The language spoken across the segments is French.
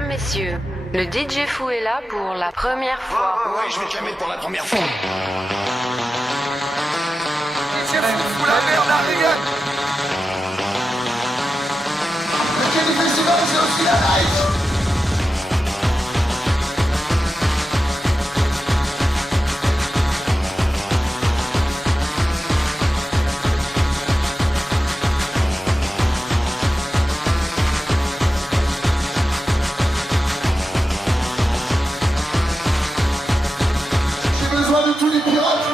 Mesdames, messieurs, le DJ Fou est là pour la première fois. Ouais, je vais te la mettre pour la première fois. DJ Fou, fout la merde, Ariel. Le Kenny Festival, c'est aussi la night. De tous les pirates,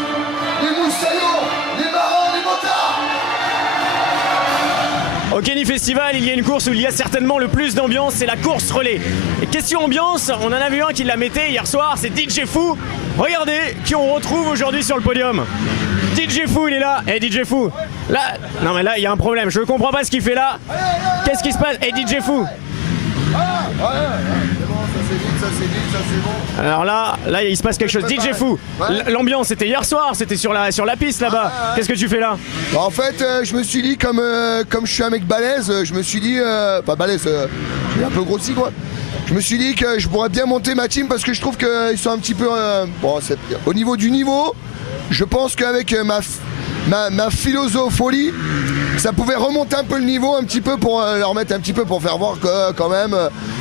les moussaillons, les marins, les motards. Au Kenny Festival, il y a une course où il y a certainement le plus d'ambiance, c'est la course relais. Et question ambiance, on en a vu un qui la mettait hier soir, c'est DJ Fou. Regardez qui on retrouve aujourd'hui sur le podium. DJ Fou, il est là. Eh DJ Fou, là, non mais là il y a un problème, je ne comprends pas ce qu'il fait là. Qu'est-ce qui se passe? Eh DJ Fou. Ça c'est vite, ça c'est bon. Alors là il se passe quelque chose. DJ Fou, l'ambiance c'était hier soir, c'était sur la piste là-bas. Qu'est-ce que tu fais là? Bah, en fait, je me suis dit, comme je suis un mec balèze, je me suis dit, pas balèze, je suis un peu grossi quoi. Je me suis dit que je pourrais bien monter ma team parce que je trouve qu'ils sont un petit peu, bon, au niveau du niveau, je pense qu'avec ma philosopholie, ça pouvait remonter un peu le niveau un petit peu pour leur mettre un petit peu pour faire voir que quand même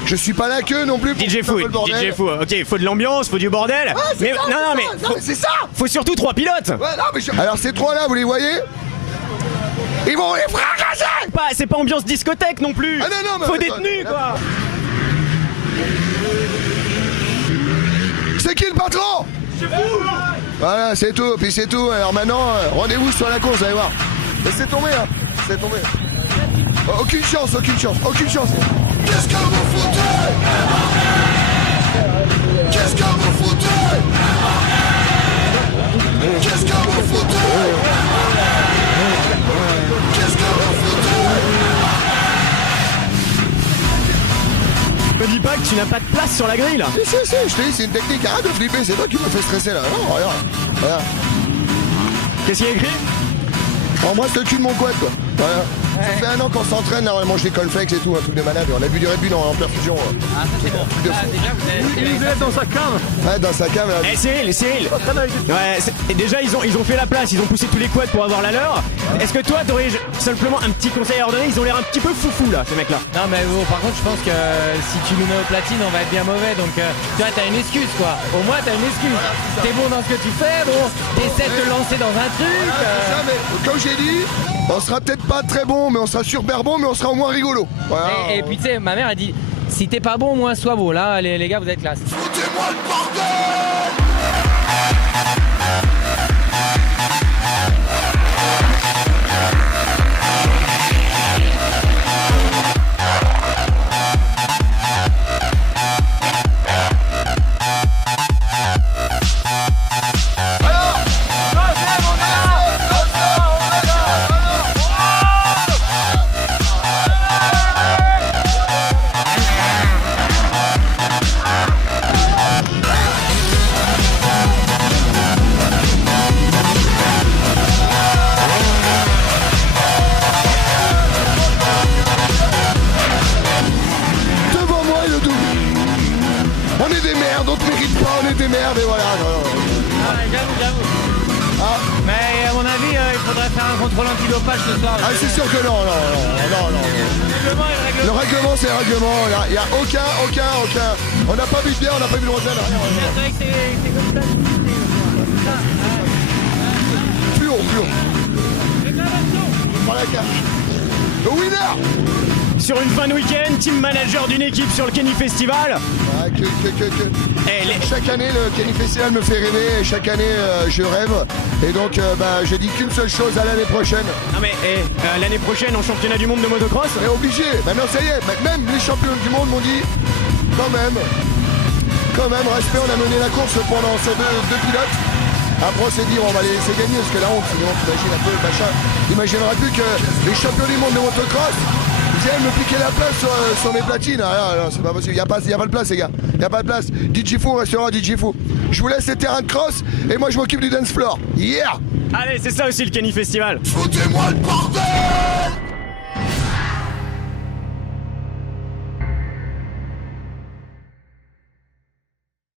je suis pas là que non plus pour DJ Fou, ok, faut de l'ambiance, faut du bordel. Mais ça, non, mais c'est ça. Faut surtout 3 pilotes. Ouais, non, mais alors ces trois là, vous les voyez? Ils vont les fracasser. C'est pas ambiance discothèque non plus. Ah non, mais faut des tenues quoi. C'est qui le patron? C'est vous. Voilà, c'est tout, puis c'est tout. Alors maintenant, rendez-vous sur la course, vous allez voir. Laissez tomber, hein. Laissez tomber. Aucune chance. Qu'est-ce que vous foutez? Qu'est-ce que vous foutez? Qu'est-ce que vous foutez? Qu'est-ce que vous foutez? Me dis pas que tu n'as pas de place sur la grille là. Si, je te dis, c'est une technique. Arrête de flipper, c'est toi qui me fais stresser là. Non, regarde. Qu'est-ce qu'il y a écrit? En moi, c'est le cul de mon couette quoi. Voilà. Ça fait un an qu'on s'entraîne, là, on mange des cornflakes et tout, un truc de malade. On a bu du Red Bull en perfusion. Ah, ça c'est bon. Là, déjà, vous êtes dans sa cave. Ouais, dans sa cave. Eh, Cyril. Ouais, et déjà, ils ont fait la place, ils ont poussé tous les quads pour avoir la leur. Est-ce que toi, t'aurais simplement un petit conseil à leur donner? Ils ont l'air un petit peu foufou là, ces mecs-là. Non, mais bon, par contre, je pense que si tu nous mets au platine, on va être bien mauvais. Donc, tu vois, t'as une excuse quoi. Au moins, t'as une excuse. T'es bon dans ce que tu fais, bon. T'essaies de te lancer dans un truc. Ça, mais comme j'ai dit, on sera peut-être pas très bon, mais on sera super bon, mais on sera au moins rigolo. Voilà. Et puis, tu sais, ma mère a dit si t'es pas bon, au moins sois beau. Là, les gars, vous êtes classe. Foutez-moi le bordel! Et voilà. J'avoue. Mais à mon avis, il faudrait faire un contrôle antidopage ce soir. Ah, c'est sûr que non. Le règlement, c'est le règlement. Il n'y a aucun. On n'a pas bu de bière, on n'a pas bu de roselle. Plus haut. Voilà, le winner. Sur une fin de week-end, team manager d'une équipe sur le Kenny Festival. Ouais, chaque année, le Kenny Festival me fait rêver et chaque année, je rêve. Et donc, je dis qu'une seule chose à l'année prochaine. Non mais l'année prochaine, en championnat du monde de motocross. On est obligé. Maintenant, ça y est. Même les champions du monde m'ont dit, quand même, respect, on a mené la course pendant ces deux pilotes. Après, on s'est dit, on va les laisser gagner parce que la honte, sinon, t'imagines un peu le machin. Imagineras plus que les champions du monde de motocross viennent me piquer la place sur mes platines. Ah, non, c'est pas possible. Il n'y a pas de place, les gars. Il n'y a pas de place. DJ Fou restera DJ Fou. Je vous laisse les terrains de cross et moi, je m'occupe du dance floor. Yeah! Allez, c'est ça aussi le Kenny Festival. Foutez-moi le bordel!